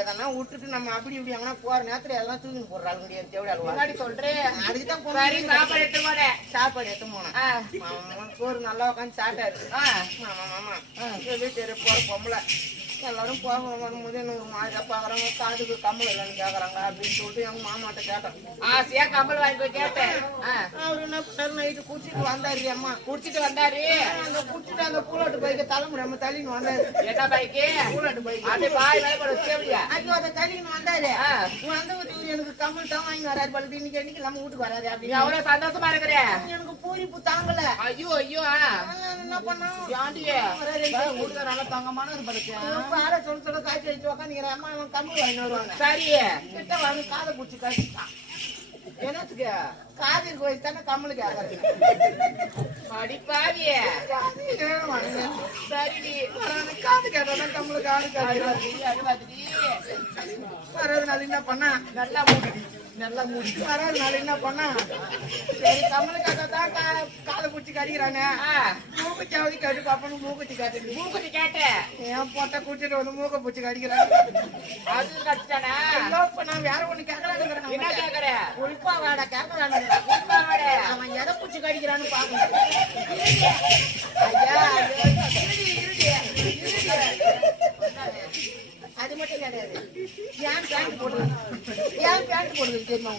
எதனா விட்டுட்டு நம்ம அப்படி இப்படி எங்கன்னா போற நேரத்துல எல்லாம் தூக்கின்னு போடுறாங்க முடியாது தேவையாளு முன்னாடி சொல்றேன். அதுக்குதான் சரி சாப்பாடு எடுத்து போனேன். சாப்பாடு எடுத்து போனேன். சோறு நல்லா உட்காந்து சாப்பிட்டாரு. மாமா வீட்டு போற பொம்பளை எல்லாரும் போக வரும்போது எனக்கு மாதிரி பாக்குறாங்க, காதுக்கு கம்மல் இல்லைன்னு கேக்குறாங்க அப்படின்னு சொல்லிட்டு எங்க மாமாட்ட கேட்டேன். ஆசையா கம்மல் வாங்கி போய் கேட்டேன். அவரு என்ன பண்ணாரு, நைட்டு குடிச்சிட்டு வந்தாரு. அம்மா குடிச்சிட்டு வந்தாரு. அந்த குடிச்சிட்டு அந்த பூலாட்டு பைக்க தலைமுறை தள்ளின்னு வந்தாரு. என்ன பைக்கு? பூலாட்டு பைக். அது பாய் மேல போட சேவலியா? ஐயோ அதை தள்ளின்னு வந்தாரு. வந்து எனக்கு கம்மல் தான் வாங்கி வராரு. பழுது இன்னைக்கு என்னைக்கு நம்ம வீட்டுக்கு வராரு அப்படின்னு எவ்வளவு சந்தோஷமா இருக்கிறேன். எனக்கு பூரிப்பு தாங்கல. ஐயோ ஐயோ என்ன பண்ணா வீட்டுல நல்லா தங்கமான ஒரு படுத்து பாட சொல்ல சொல்ல காய்ச்சி வச்சு உக்காந்துக்கிறேன். அம்மா அவன் கம்மல் வாங்கி வருவாங்க. சரி கிட்ட வந்து காதை பிடிச்சி கட்டிட்டான். என்னத்துக்கு? காதிற்கு வயசு தானே கம்மலுக்கு ஆகிறது. அடிப்பாவிய சரி காது கேட்டா கம்மலுக்கு ஆடு காது வர்றதுனால என்ன பண்ணா நல்லா மூடி நல்லா மூடி வர்றதுனால என்ன பண்ணா சரி கம்மலுக்காக தான் காதை பிடிச்சி கடிக்கிறானே மூக்குச்சாவது கட்டு பாப்பனு மூக்குச்சி காட்டு மூக்குத்தி கேட்டேன். ஏன் போட்டா குடிச்சிட்டு வந்து மூக்க பிடிச்சி கடிக்கிறாங்க. அது கடிச்சானா? இப்ப நான் வேற ஒண்ணு கேட்கலான்னு என்ன கேக்குற? உள்பா வாடா கேட்கலான்னு அவன் எதை பிடிச்சி கடிக்கிறான்னு பாக்கணும். ஐயா அது மட்டும் கிடையாது. ஏன் பேண்ட் போடுறது தெரியுமா?